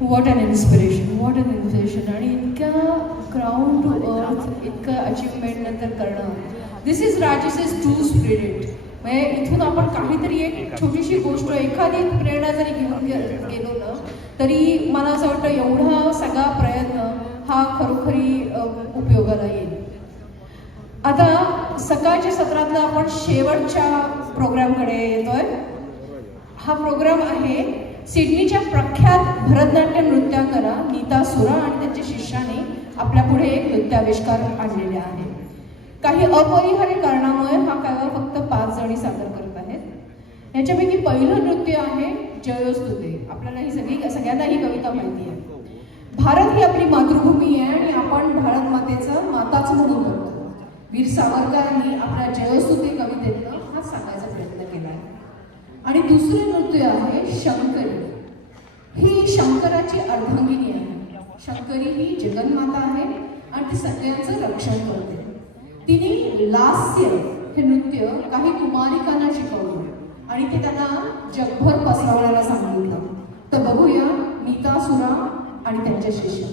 What an inspiration, what an inspiration. आणि इतक्या ground to earth इतकं अचिव्हमेंट नंतर करणं, this is Rajesh's true spirit. म्हणजे इथून आपण काहीतरी एक छोटीशी गोष्ट, एखादी प्रेरणा जरी घेऊन गेलो ना, तरी मला असं वाटतं एवढा सगळा प्रयत्न हा खरोखरी उपयोगाला येईल. आता सकाळच्या सत्रातला आपण शेवटच्या प्रोग्रामकडे येतोय. हा प्रोग्राम आहे सिडनीच्या प्रख्यात भरतनाट्य नृत्यांगना नीता सुरा आणि त्यांच्या शिष्याने आपल्या पुढे एक नृत्याविष्कार आणलेले आहे. काही अपरिहार्य कारणामुळे हा काव्य फक्त 5 जणी सादर करत आहेत. याच्यापैकी पहिलं नृत्य आहे जयोस्तुते. आपल्याला ही सगळ्यांना ही कविता माहिती आहे. भारत ही आपली मातृभूमी आहे आणि आपण भारत मातेचं माताच म्हणून करतो. वीर सावरकरांनी आपल्या जयोस्तुते कवितेतनं हा सांगायचा प्रयत्न केला आहे. आणि दुसरे नृत्य आहे शंकरी. ही शंकराची अर्धांगिनी आहे. शंकरी ही जगन्माता आहे आणि ती सगळ्यांचं रक्षण करते. तिने लास्य हे नृत्य काही कुमारिकांना शिकवलं आणि ते त्यांना जगभर पसरवण्याला सांगितलं. तर बघूया नीता सुरा आणि त्यांच्या शिष्य.